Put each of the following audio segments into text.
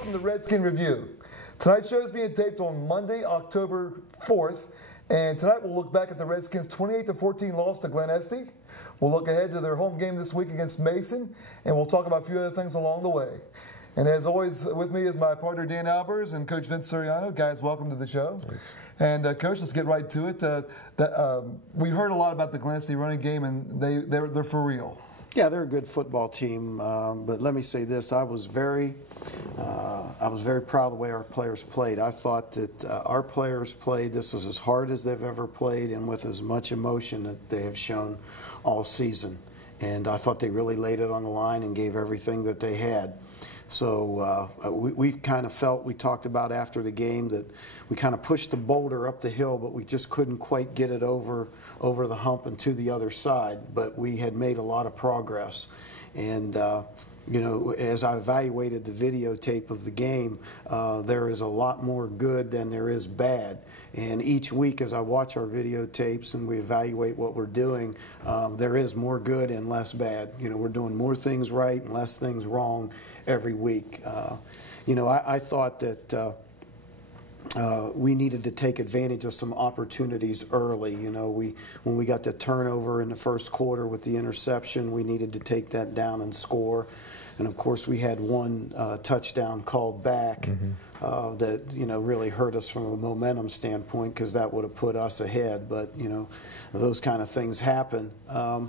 welcome to Redskin Review. Tonight's show is being taped on Monday, October 4th, and tonight we'll look back at the Redskins' 28-14 loss to Glen Estee. We'll look ahead to their home game this week against Mason, and we'll talk about a few other things along the way. And as always, with me is my partner Dan Albers and Coach Vince Suriano. Guys, welcome to the show. Thanks. And Coach, let's get right to it. We heard a lot about the Glen Estee running game, and they're for real. Yeah, they're a good football team, but let me say this: I was very proud of the way our players played. I thought that our players played. This was as hard as they've ever played, and with as much emotion that they have shown all season. And I thought they really laid it on the line and gave everything that they had. So we kind of felt, we talked about after the game, that we kind of pushed the boulder up the hill, but we just couldn't quite get it over the hump and to the other side. But we had made a lot of progress. And, you know, as I evaluated the videotape of the game, there is a lot more good than there is bad. And each week as I watch our videotapes and we evaluate what we're doing, there is more good and less bad. You know, we're doing more things right and less things wrong every week. You know, I thought that we needed to take advantage of some opportunities early. You know, when we got the turnover in the first quarter with the interception, we needed to take that down and score. And of course, we had one touchdown called back that, you know, really hurt us from a momentum standpoint, because that would have put us ahead. But, you know, those kind of things happen. I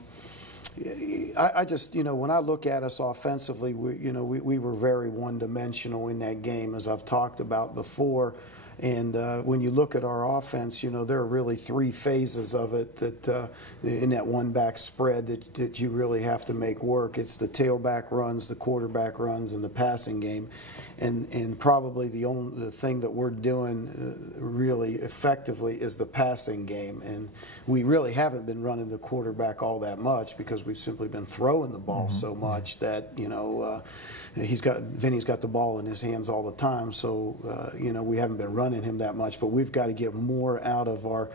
just, you know, when I look at us offensively, we were very one-dimensional in that game, as I've talked about before. And when you look at our offense, you know, there are really three phases of it that in that one-back spread that you really have to make work. It's the tailback runs, the quarterback runs, and the passing game. And probably the thing that we're doing really effectively is the passing game. And we really haven't been running the quarterback all that much, because we've simply been throwing the ball so much that, you know, Vinny's got the ball in his hands all the time. So, you know, we haven't been running him that much, but we've got to get more out of our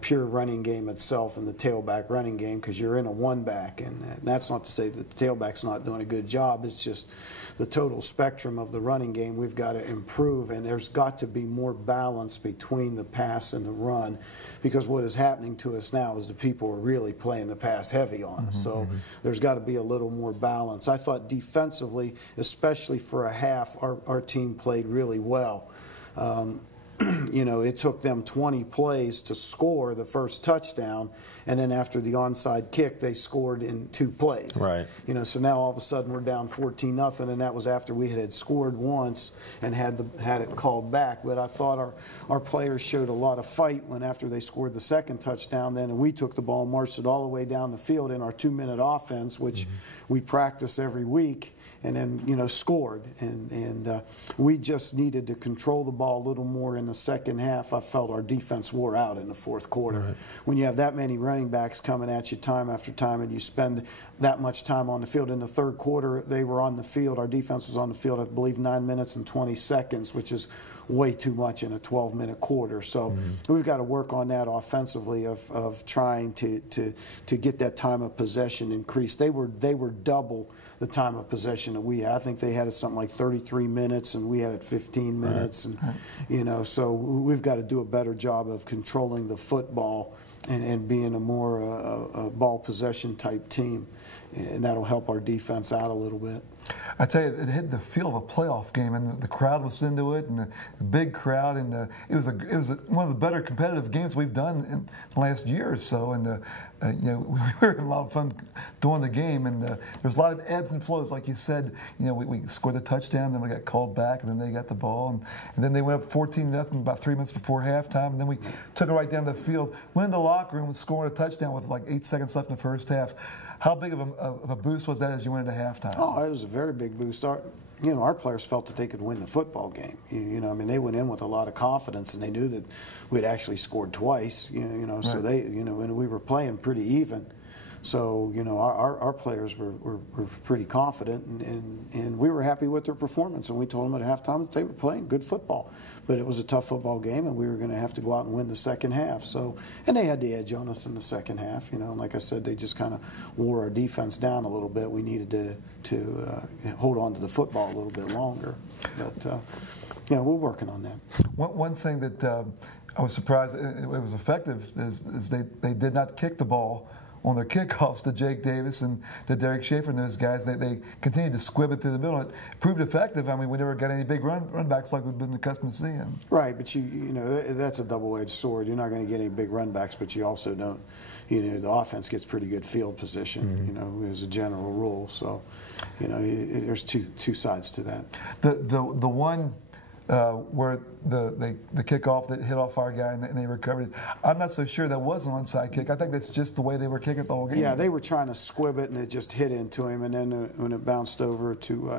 pure running game itself and the tailback running game, because you're in a one-back. And that's not to say that the tailback's not doing a good job. It's just the total spectrum of the running game we've got to improve, and there's got to be more balance between the pass and the run, because what is happening to us now is the people are really playing the pass heavy on us. So there's got to be a little more balance. I thought defensively, especially for a half, our team played really well. You know, it took them 20 plays to score the first touchdown, and then after the onside kick, they scored in 2 plays. Right. You know, so now all of a sudden we're down 14-0, and that was after we had scored once and had it called back. But I thought our players showed a lot of fight when, after they scored the second touchdown, then we took the ball and marched it all the way down the field in our 2-minute offense, which we practice every week, and then, you know, scored. And we just needed to control the ball a little more in the second half. I felt our defense wore out in the fourth quarter. Right. When you have that many running backs coming at you time after time, and you spend that much time on the field. In the third quarter, they were on the field. Our defense was on the field, I believe, 9 minutes and 20 seconds, which is way too much in a 12-minute quarter. So we've got to work on that offensively of trying to get that time of possession increased. They were double the time of possession that we had. I think they had it something like 33 minutes, and we had it 15 minutes. Right. And you know, so we've got to do a better job of controlling the football and being a more ball possession type team, and that'll help our defense out a little bit. I tell you, it had the feel of a playoff game, and the crowd was into it, and the big crowd, and it was one of the better competitive games we've done in the last year or so. And you know, we were having a lot of fun doing the game, and there was a lot of ebbs and flows, like you said. You know, we scored a touchdown, then we got called back, and then they got the ball, and then they went up 14-0 about 3 minutes before halftime, and then we took it right down the field. Went in the locker room and scored a touchdown with like 8 seconds left in the first half. How big of a boost was that as you went into halftime? Oh, it was a very big boost. You know, our players felt that they could win the football game. You know, I mean, they went in with a lot of confidence, and they knew that we'd actually scored twice. You know, right. So they, you know, and we were playing pretty even. So, our players were pretty confident, and we were happy with their performance. And we told them at halftime that they were playing good football. But it was a tough football game, and we were going to have to go out and win the second half. So, and they had the edge on us in the second half. And like I said, they just kind of wore our defense down a little bit. We needed to hold on to the football a little bit longer. But, we're working on that. One thing that I was surprised it was effective is they did not kick the ball on their kickoffs to Jake Davis and to Derek Schaefer and those guys. They continued to squib it through the middle. It proved effective. I mean, we never got any big run backs like we've been accustomed to seeing. Right, but that's a double-edged sword. You're not going to get any big run backs, but you also don't. The offense gets pretty good field position. As a general rule. So, there's two sides to that. The one. Where the kickoff that hit off our guy and they recovered. I'm not so sure that was an onside kick. I think that's just the way they were kicking the whole game. Yeah, they were trying to squib it and it just hit into him. And then when it bounced over to,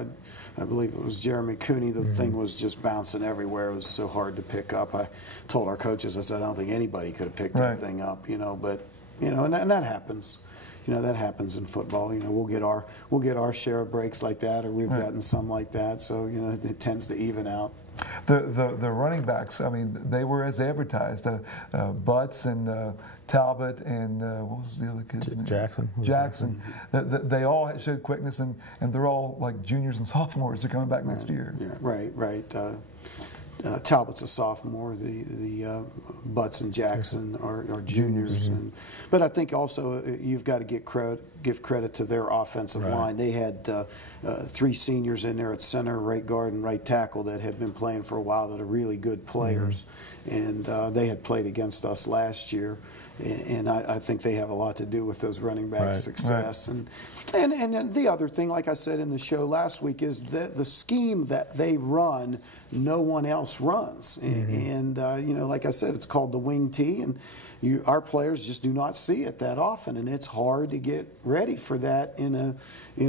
I believe it was Jeremy Cooney, the thing was just bouncing everywhere. It was so hard to pick up. I told our coaches, I said, I don't think anybody could have picked that thing up. But and that happens. That happens in football. We'll get our share of breaks like that, or we've gotten some like that. So it tends to even out. The running backs, I mean, they were as advertised. Butts and Talbot and what was the other kid's name? Jackson. They all showed quickness, and they're all like juniors and sophomores. They're coming back next year. Yeah, right. Talbot's a sophomore. The Butts and Jackson are juniors. But I think also you've got to give credit to their offensive line. They had 3 seniors in there at center, right guard, and right tackle that had been playing for a while that are really good players. And they had played against us last year. And I think they have a lot to do with those running backs' success. And the other thing, like I said in the show last week, is the scheme that they run, no one else runs. And like I said, it's called the wing T, and our players just do not see it that often, and it's hard to get ready for that in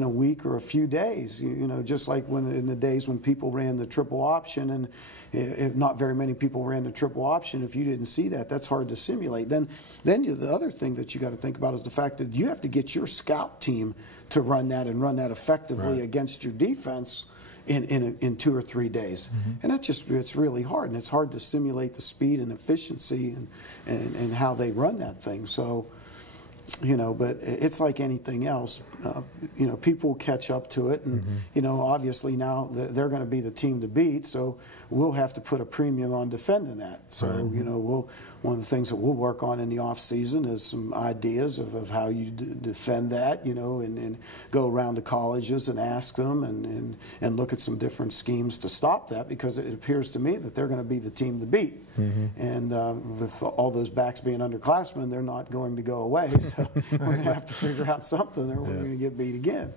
a week or a few days. Just like in the days when people ran the triple option, and if not very many people ran the triple option, if you didn't see that, that's hard to simulate. Then the other thing that you got to think about is the fact that you have to get your scout team to run that and run that effectively against your defense in 2 or 3 days. And it's really hard, and it's hard to simulate the speed and efficiency and how they run that thing. So, but it's like anything else. People will catch up to it, and obviously now they're going to be the team to beat. So we'll have to put a premium on defending that. So one of the things that we'll work on in the off season is some ideas of how you defend that. And go around to colleges and ask them and look at some different schemes to stop that, because it appears to me that they're going to be the team to beat. And with all those backs being underclassmen, they're not going to go away. So we're going to have to figure out something, or we're going to get beat again.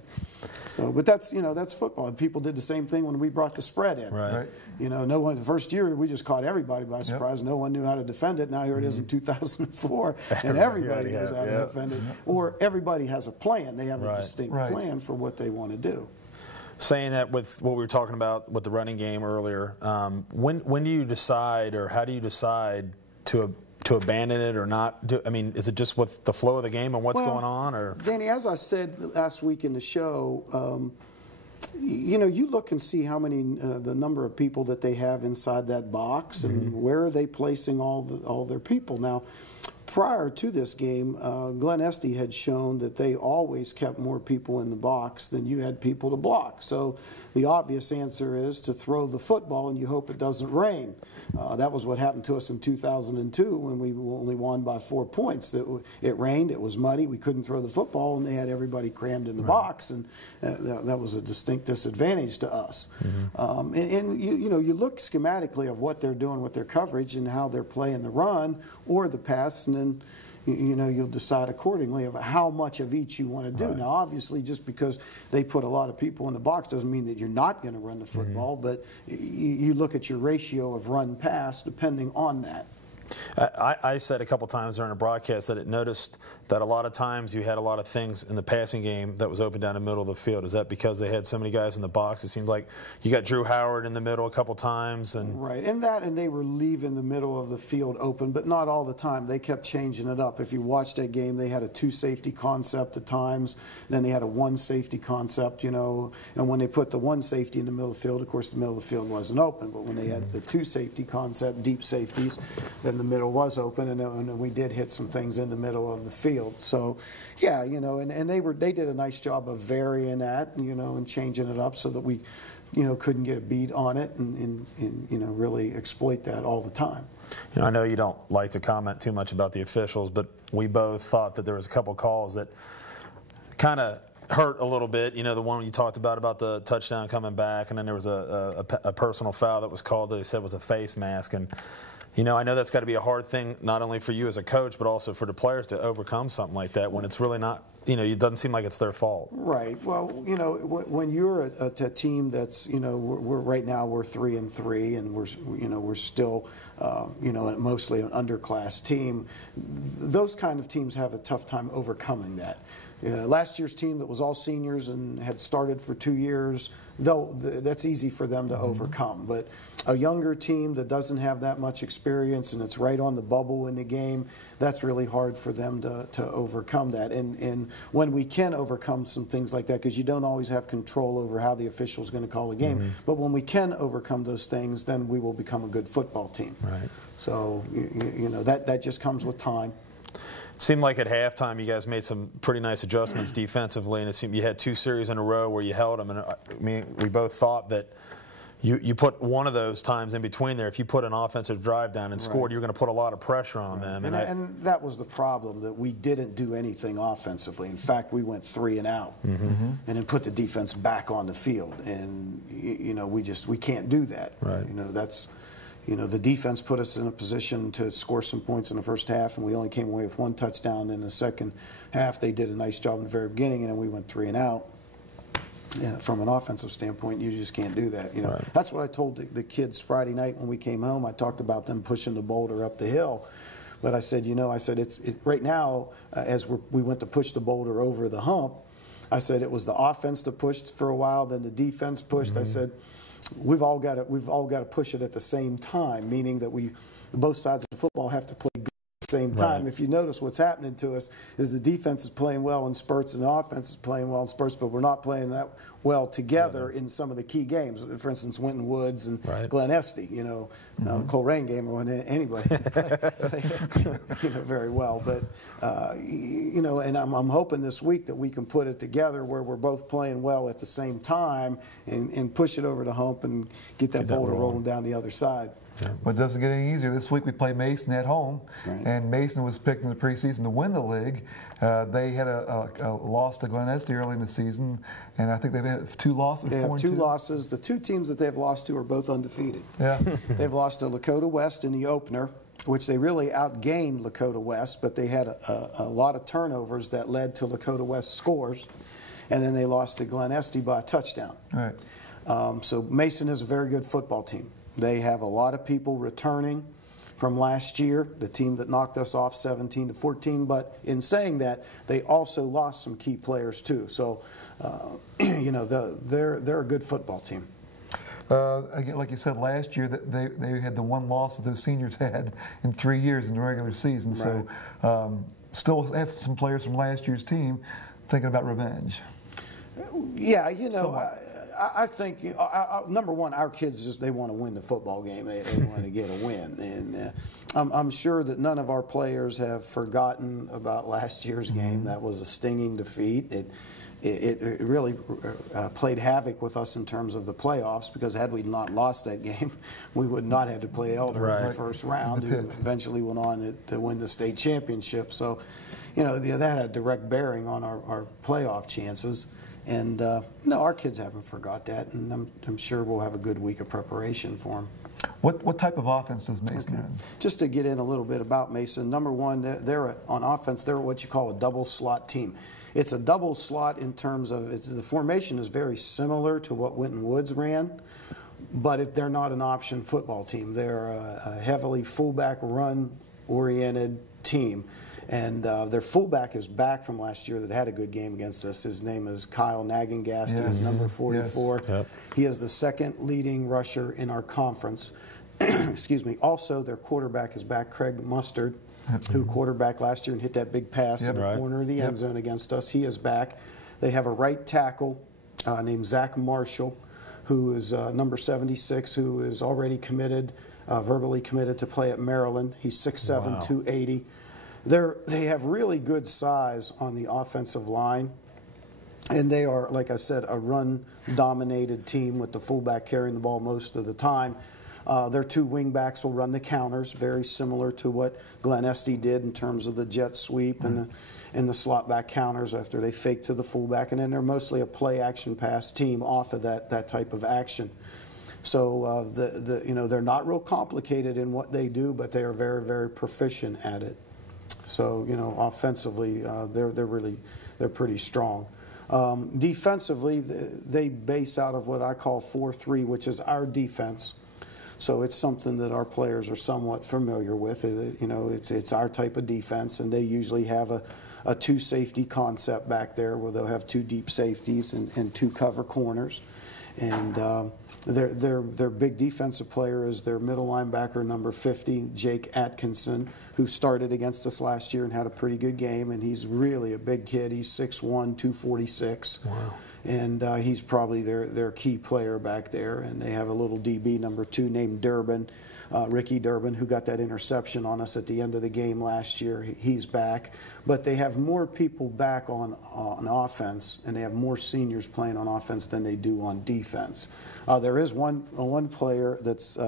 So, but that's football. People did the same thing when we brought the spread in. No one, the first year we just caught everybody by surprise. No one knew how to defend it. Now here it is in 2004, and everybody knows how to defend it. Or everybody has a plan. They have a distinct plan for what they want to do. Saying that with what we were talking about with the running game earlier, when do you decide, or how do you decide to abandon it or not? Is it just with the flow of the game and what's going on? Or Danny, as I said last week in the show, you look and see how many the number of people that they have inside that box, and where are they placing all their people. Now, prior to this game, Glenn Estey had shown that they always kept more people in the box than you had people to block. So the obvious answer is to throw the football, and you hope it doesn't rain. That was what happened to us in 2002 when we only won by 4 points. It rained, it was muddy, we couldn't throw the football, and they had everybody crammed in the box, and that was a distinct disadvantage to us. And you look schematically of what they're doing with their coverage and how they're playing the run or the pass, and then you'll decide accordingly of how much of each you want to do. Now, obviously, just because they put a lot of people in the box doesn't mean that you're not going to run the football, but you look at your ratio of run-pass depending on that. I said a couple times during a broadcast that it noticed that a lot of times you had a lot of things in the passing game that was open down the middle of the field. Is that because they had so many guys in the box? It seemed like you got Drew Howard in the middle a couple times. Right, and they were leaving the middle of the field open, but not all the time. They kept changing it up. If you watched that game, they had a 2-safety concept at times. Then they had a 1-safety concept, and when they put the 1 safety in the middle of the field, of course, the middle of the field wasn't open. But when they had the 2-safety concept, deep safeties, then the middle was open, and we did hit some things in the middle of the field. So, yeah, and they did a nice job of varying that, and changing it up so that we, couldn't get a beat on it and really exploit that all the time. I know you don't like to comment too much about the officials, but we both thought that there was a couple calls that kind of hurt a little bit. The one you talked about the touchdown coming back, and then there was a personal foul that was called that they said was a face mask. And I know that's got to be a hard thing, not only for you as a coach, but also for the players to overcome something like that when it's really not, it doesn't seem like it's their fault. Right. Well, when you're a team that's, we're right now we're 3-3, and we're still, mostly an underclass team. Those kind of teams have a tough time overcoming that. Last year's team that was all seniors and had started for 2 years, though that's easy for them to overcome. But a younger team that doesn't have that much experience and it's right on the bubble in the game, that's really hard for them to overcome that. And when we can overcome some things like that, because you don't always have control over how the official is going to call the game, but when we can overcome those things, then we will become a good football team. Right. So, that just comes with time. It seemed like at halftime you guys made some pretty nice adjustments defensively, and it seemed you had 2 series in a row where you held them. And we both thought that you put one of those times in between there. If you put an offensive drive down and scored, you're going to put a lot of pressure on them. And that was the problem, that we didn't do anything offensively. In fact, we went 3 and out, and then put the defense back on the field. And we can't do that. Right. That's. The defense put us in a position to score some points in the first half, and we only came away with 1 touchdown. In the second half, they did a nice job in the very beginning, and then we went 3 and out. Yeah, from an offensive standpoint, you just can't do that. Right. That's what I told the kids Friday night when we came home. I talked about them pushing the boulder up the hill. But I said, it's right now, as we went to push the boulder over the hump, I said it was the offense that pushed for a while, then the defense pushed. I said, we've all got to push it at the same time, meaning that both sides of the football have to play good at the same time. Right. If you notice, what's happening to us is the defense is playing well in spurts and the offense is playing well in spurts, but we're not playing that well together in some of the key games. For instance, Winton Woods and Glen Estee. The Coleraine game, or anybody very well. But and I'm hoping this week that we can put it together where we're both playing well at the same time and push it over the hump and get that boulder rolling down the other side. Yeah. But it doesn't get any easier. This week we play Mason at home, and Mason was picked in the preseason to win the league. They had a loss to Glen Estee early in the season, and I think they've had 2 losses. They have 2 losses. The 2 teams that they've lost to are both undefeated. Yeah. They've lost to Lakota West in the opener, which they really outgained Lakota West, but they had a lot of turnovers that led to Lakota West scores, and then they lost to Glen Estee by a touchdown. Right. So Mason is a very good football team. They have a lot of people returning from last year, the team that knocked us off 17-14. But in saying that, they also lost some key players too. So, they're a good football team. Again, like you said, last year they had the 1 loss that those seniors had in 3 years in the regular season. Right. So, still have some players from last year's team thinking about revenge. Yeah, I think, number one, our kids they want to win the football game. They want to get a win. And I'm sure that none of our players have forgotten about last year's game. That was a stinging defeat. It really played havoc with us in terms of the playoffs, because had we not lost that game, we would not have to play Elder in the first round, who eventually went on to win the state championship. So, that had a direct bearing on our playoff chances. And no, our kids haven't forgot that, and I'm sure we'll have a good week of preparation for them. What type of offense does Mason have? Just to get in a little bit about Mason, number one, on offense, they're what you call a double slot team. It's a double slot in terms of the formation is very similar to what Winton Woods ran, but they're not an option football team. They're a heavily fullback run-oriented team. And their fullback is back from last year that had a good game against us. His name is Kyle Nagengast. He is number 44. Yes. Yep. He is the second leading rusher in our conference. Excuse me. Also, their quarterback is back, Craig Mustard, who quarterbacked last year and hit that big pass in the corner of the end zone against us. He is back. They have a right tackle named Zach Marshall, who is number 76, who is already committed, verbally committed to play at Maryland. He's 6'7", 280. They have really good size on the offensive line, and they are, like I said, a run-dominated team with the fullback carrying the ball most of the time. Their two wingbacks will run the counters, very similar to what Glen Estee did in terms of the jet sweep and the slot back counters after they fake to the fullback, and then they're mostly a play-action pass team off of that type of action. So they're not real complicated in what they do, but they are very, very proficient at it. So, offensively, they're pretty strong. Defensively, they base out of what I call 4-3, which is our defense. So it's something that our players are somewhat familiar with. It's our type of defense, and they usually have a two safety concept back there where they'll have two deep safeties and two cover corners. And their big defensive player is their middle linebacker, number 50, Jake Atkinson, who started against us last year and had a pretty good game. And he's really a big kid. He's 6'1", 246. Wow. And he's probably their key player back there. And they have a little DB, number 2, named Durbin, Ricky Durbin, who got that interception on us at the end of the game last year. He's back. But they have more people back on offense, and they have more seniors playing on offense than they do on defense. There is one player that's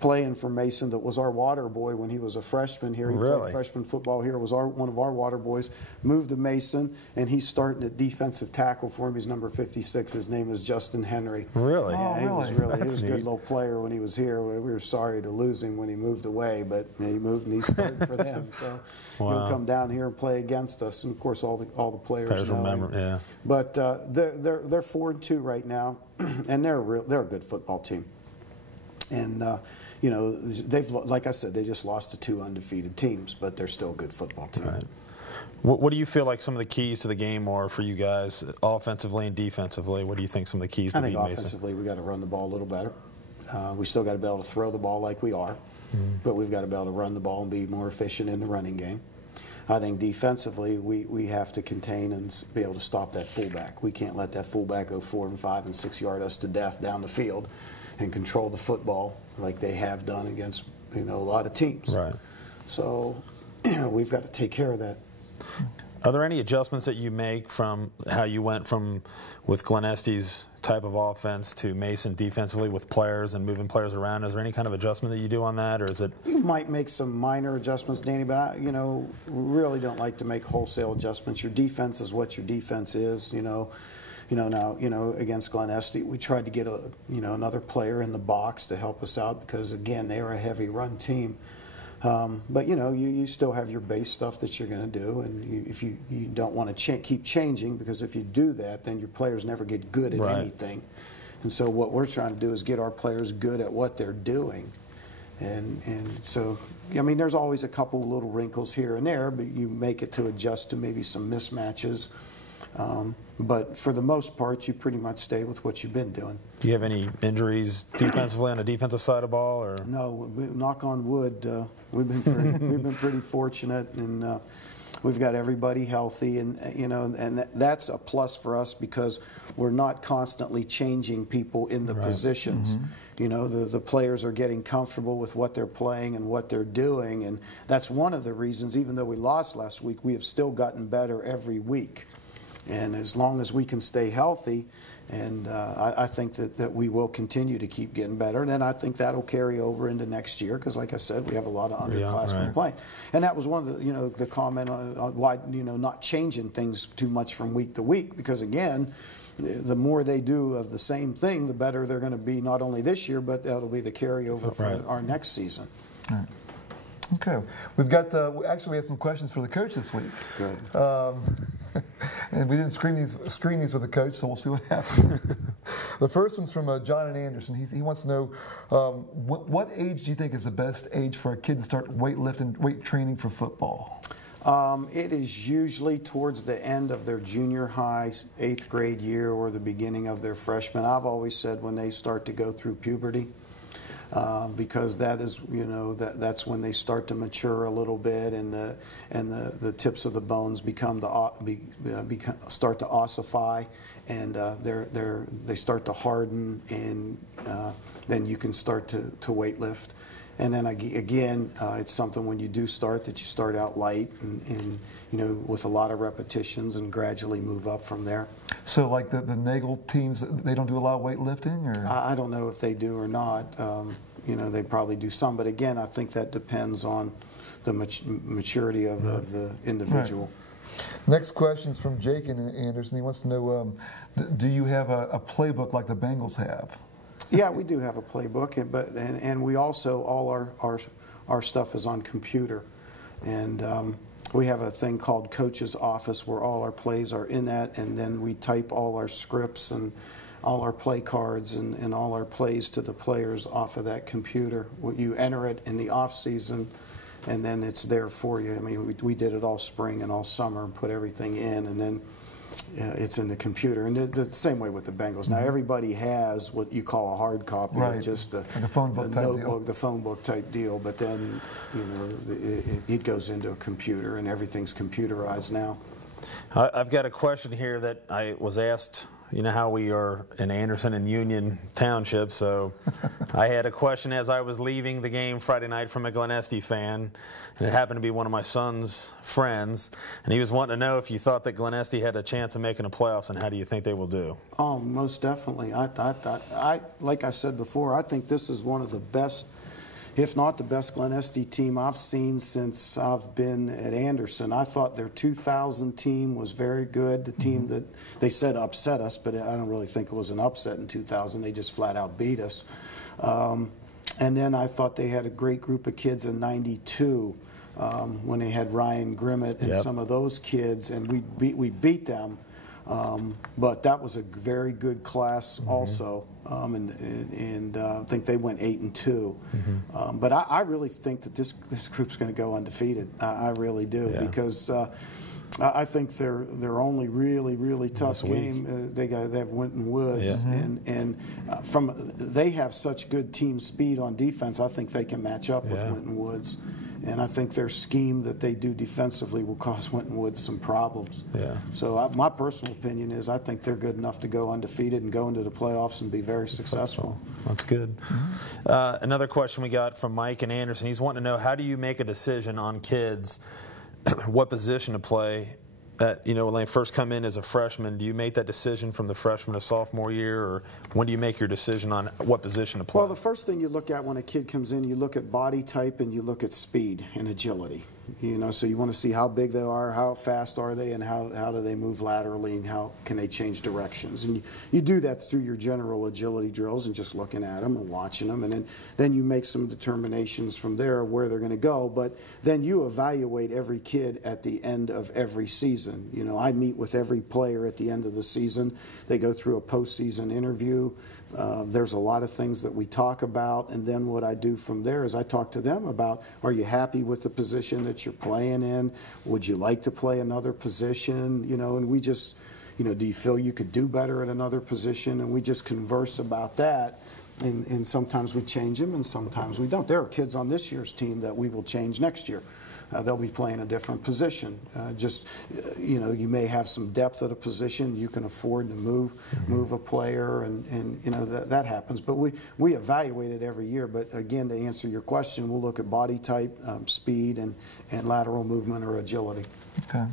playing for Mason that was our water boy when he was a freshman here. He played freshman football here. Was one of our water boys. Moved to Mason, and he's starting at defensive tackle for him. He's number 56. His name is Justin Henry. Really? Yeah, he was a neat. good little player when he was here. We were sorry to lose him when he moved away, but he moved and he's starting for them. So he'll come down here and play against us. And of course, all the players know remember. Yeah. But they're 4-2 right now, and they're a good football team. And they've, like I said, they just lost to 2 undefeated teams, but they're still a good football team. Right. What do you feel like some of the keys to the game are for you guys, offensively and defensively? What do you think some of the keys to beat Mason? I think offensively we got to run the ball a little better. We still got to be able to throw the ball like we are, but we've got to be able to run the ball and be more efficient in the running game. I think defensively we have to contain and be able to stop that fullback. We can't let that fullback go 4 and 5 and 6 yard us to death down the field and control the football like they have done against a lot of teams. Right. So we've got to take care of that. Are there any adjustments that you make from how you went with Glen Estee's type of offense to Mason defensively with players and moving players around? Is there any kind of adjustment that you do on that, or is it? You might make some minor adjustments, Danny, but we really don't like to make wholesale adjustments. Your defense is what your defense is. Now, against Glen Estee, we tried to get another player in the box to help us out because, again, they are a heavy run team. But you still have your base stuff that you're going to do, and if you don't want to keep changing, because if you do that, then your players never get good at anything. And so what we're trying to do is get our players good at what they're doing. And so, there's always a couple little wrinkles here and there, but you make it to adjust to maybe some mismatches. But for the most part, you pretty much stay with what you've been doing. Do you have any injuries defensively on the defensive side of the ball, or? No, knock on wood. We've been pretty fortunate, and we've got everybody healthy, and that's a plus for us because we're not constantly changing people in the positions. Mm-hmm. The players are getting comfortable with what they're playing and what they're doing, and that's one of the reasons. Even though we lost last week, we have still gotten better every week. And as long as we can stay healthy, and I think that we will continue to keep getting better, and then I think that'll carry over into next year because, like I said, we have a lot of underclassmen playing. And that was one of the comment on why not changing things too much from week to week because, again, the more they do of the same thing, the better they're going to be not only this year, but that'll be the carryover for our next season. Right. Okay, we've got. Actually, we have some questions for the coach this week. Good. And we didn't screen these with the coach, so we'll see what happens. The first one's from John and Anderson. He wants to know what age do you think is the best age for a kid to start weight training for football? It is usually towards the end of their junior high, 8th grade year, or the beginning of their freshman. I've always said when they start to go through puberty, because that is, that's when they start to mature a little bit, and the tips of the bones start to ossify, and they start to harden, and then you can start to weight lift. And then again, it's something when you do start that you start out light and with a lot of repetitions and gradually move up from there. So like the Nagel teams, they don't do a lot of weightlifting, or I don't know if they do or not. They probably do some, but again, I think that depends on the maturity of the individual. Right. Next question's from Jake and Anderson. He wants to know, do you have a playbook like the Bengals have? Yeah, we do have a playbook, and we also, all our stuff is on computer, and we have a thing called Coach's Office where all our plays are in that, and then we type all our scripts and all our play cards and all our plays to the players off of that computer. You enter it in the off season, and then it's there for you. I mean, we did it all spring and all summer and put everything in, and then it's in the computer. And the same way with the Bengals. Now, everybody has what you call a hard copy, right, just like a phone book type notebook, deal. the phone book type deal. But then, it goes into a computer, and everything's computerized now. I've got a question here that I was asked. You know how we are in Anderson and Union Township, so I had a question as I was leaving the game Friday night from a Glen Estee fan, and it happened to be one of my son's friends, and he was wanting to know if you thought that Glen Estee had a chance of making the playoffs, and how do you think they will do? Oh, most definitely. I like I said before, I think this is one of the best, if not the best, Glen Estee team I've seen since I've been at Anderson. I thought their 2000 team was very good. The team that they said upset us, but I don't really think it was an upset in 2000. They just flat out beat us. And then I thought they had a great group of kids in '92 when they had Ryan Grimmett and some of those kids, and we beat them. But that was a very good class also, and I think they went 8-2. But I really think that this group's going to go undefeated. I really do, because I think their only really tough game they have Winton Woods, and they have such good team speed on defense. I think they can match up with Winton Woods. And I think their scheme that they do defensively will cause Winton Woods some problems. So my personal opinion is I think they're good enough to go undefeated and go into the playoffs and be very successful. That's good. Another question we got from Mike and Anderson. He's wanting to know, how do you make a decision on kids what position to play? When they first come in as a freshman, do you make that decision from the freshman to sophomore year, or when do you make your decision on what position to play? Well, the first thing you look at when a kid comes in, you look at body type and you look at speed and agility. So you want to see how big they are, how fast are they, and how do they move laterally, and how can they change directions. And you do that through your general agility drills and just looking at them and watching them, and then you make some determinations from there where they're going to go. But then you evaluate every kid at the end of every season. I meet with every player at the end of the season. They go through a postseason interview. There's a lot of things that we talk about, and then what I do from there is I talk to them about, are you happy with the position that you're playing in? Would you like to play another position? And we just, do you feel you could do better at another position? And we just converse about that, and sometimes we change them and sometimes we don't. There are kids on this year's team that we will change next year. They'll be playing a different position. You may have some depth at a position. You can afford to move a player, and that happens. But we evaluate it every year. But again, to answer your question, we'll look at body type, speed, and lateral movement or agility. Okay.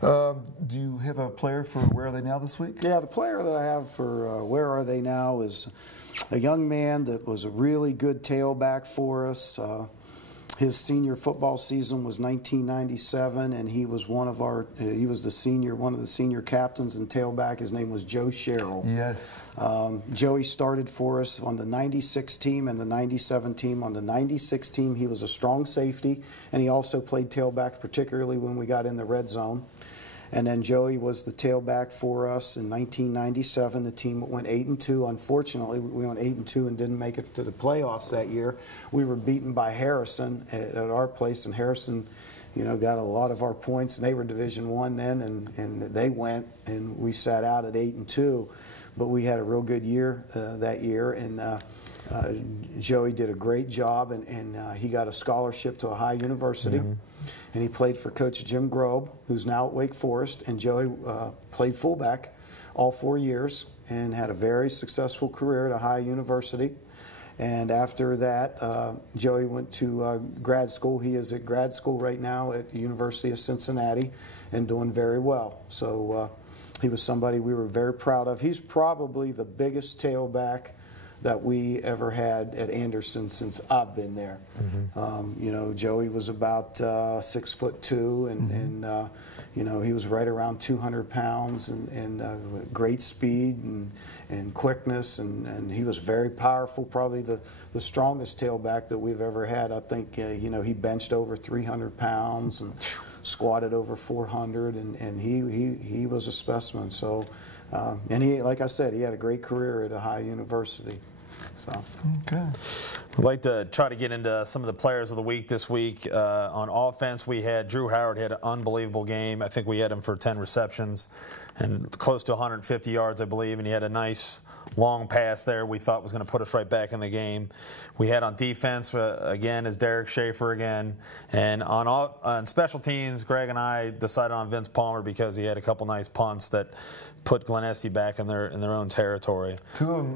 Do you have a player for Where Are They Now this week? Yeah, the player that I have for Where Are They Now is a young man that was a really good tailback for us. His senior football season was 1997, and he was one of one of the senior captains and tailback. His name was Joe Sherrill. Yes. Joey started for us on the 96 team and the 97 team. On the 96 team, he was a strong safety, and he also played tailback, particularly when we got in the red zone. And then Joey was the tailback for us in 1997. The team went 8-2. Unfortunately, we went 8-2 and didn't make it to the playoffs that year. We were beaten by Harrison at our place, and Harrison, got a lot of our points. And they were Division I then, and they went, and we sat out at 8-2. But we had a real good year that year, and Joey did a great job, and he got a scholarship to a high university. Mm-hmm. And he played for Coach Jim Grobe, who's now at Wake Forest. And Joey played fullback all 4 years and had a very successful career at a high university. And after that, Joey went to grad school. He is at grad school right now at the University of Cincinnati and doing very well. So he was somebody we were very proud of. He's probably the biggest tailback that we ever had at Anderson since I've been there. Mm-hmm. Joey was about 6'2", and he was right around 200 pounds, and great speed and quickness, and he was very powerful. Probably the strongest tailback that we've ever had. I think he benched over 300 pounds and squatted over 400, and he was a specimen. So. And he, like I said, he had a great career at a high university. So. Okay. I'd like to try to get into some of the players of the week this week. On offense, we had Drew Howard had an unbelievable game. I think we had him for 10 receptions and close to 150 yards, I believe, and he had a nice long pass there we thought was going to put us right back in the game. We had on defense, again, is Derek Schaefer again. And on special teams, Greg and I decided on Vince Palmer because he had a couple nice punts that put Glen Estee back in their own territory. Two of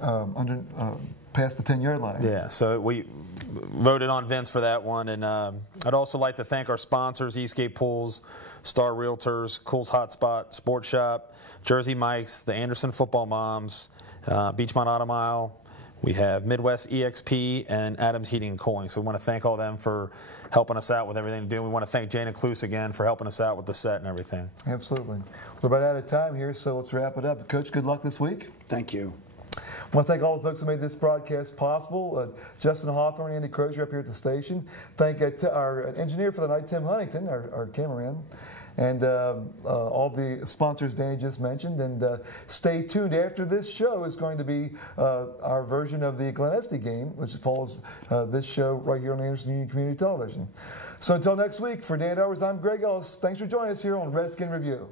them past the 10-yard line. Yeah, so we voted on Vince for that one. And I'd also like to thank our sponsors, Eastgate Pools, Star Realtors, Cool's Hotspot, Sports Shop, Jersey Mike's, the Anderson Football Moms, Beachmont Auto Mile. We have Midwest EXP and Adams Heating and Cooling. So we want to thank all of them for helping us out with everything to do. We want to thank Jana Cluse again for helping us out with the set and everything. Absolutely. We're about out of time here, so let's wrap it up. Coach, good luck this week. Thank you. I want to thank all the folks who made this broadcast possible. Justin Hawthorne, Andy Crozier up here at the station. Thank our engineer for the night, Tim Huntington, our cameraman. And all the sponsors Danny just mentioned. And stay tuned. After this show is going to be our version of the Glen Estee game, which follows this show right here on Anderson Union Community Television. So until next week, for Dan Owers, I'm Greg Ellis. Thanks for joining us here on Redskin Review.